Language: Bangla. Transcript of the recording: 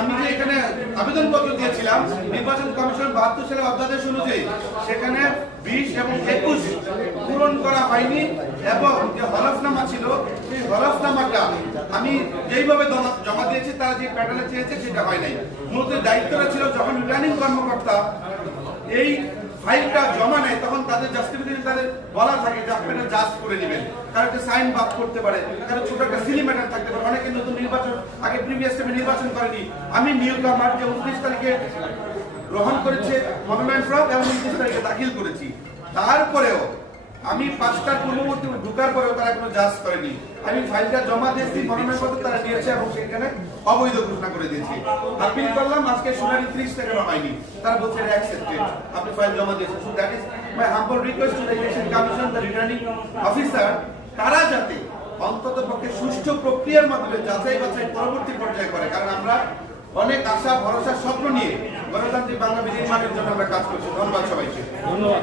আমি যে এখানে আবেদনপত্র দিয়েছিলাম নির্বাচন কমিশন 72 সালের অধ্যাদেশ অনুযায়ী সেখানে 20 এবং 21 পূরণ করা হয়নি এবং যে হলফনামা ছিল সেই হলফনামাটা আমি যেইভাবে জমা দিয়েছি তারা যে প্যাটার্নে চেয়েছে সেটা হয় নাই। মূলত দায়িত্বটা ছিল যখন রিটার্নিং কর্মকর্তা এই ফাইলটা জমা নেয় তখন তাদের জাস্টিফিকেশন তাদের বলা থাকে যে আপনারা জাস্ট করে নেবেন, তারা একটা সাইন বাদ করতে পারে, তারা ছোট একটা সিলি ম্যাটার থাকতে পারে। অনেকে নতুন নির্বাচন আগে প্রিভিয়াস টাইমে নির্বাচন করেনি। আমি নিউ কামার যে 29 তারিখে গ্রহণ করেছে মনোনয়ন ফর্ম এবং 29 তারিখে দাখিল করেছি, তারপরেও আমি 5টার পূর্ববর্তী ঢোকার পরেও তারা কোনো জাজ করেনি। আমি ফাইলটা জমা দিয়েছি, মনোনয়নপত্র তারা নিয়েছে এবং সেখানে অবৈধ ঘোষণা করে দিয়েছে। আপিল করলাম, আজকে শুনানি 30 টাকারও হয়নি, তারা বলছে অ্যাকসেপ্টেড, আপনি ফাইল জমা দিয়েছেন। So that is my humble request to the election commission, the returning officer, তারা যাতে অন্তত পক্ষে সুষ্ঠু প্রক্রিয়ার মাধ্যমে যাচাই বাছাই পরবর্তী পর্যায়ে করে। কারণ আমরা অনেক আশা ভরসা স্বপ্ন নিয়ে গণতান্ত্রিক বাংলা বিনির্মাণের জন্য আমরা কাজ করছি। ধন্যবাদ সবাইকে। ধন্যবাদ।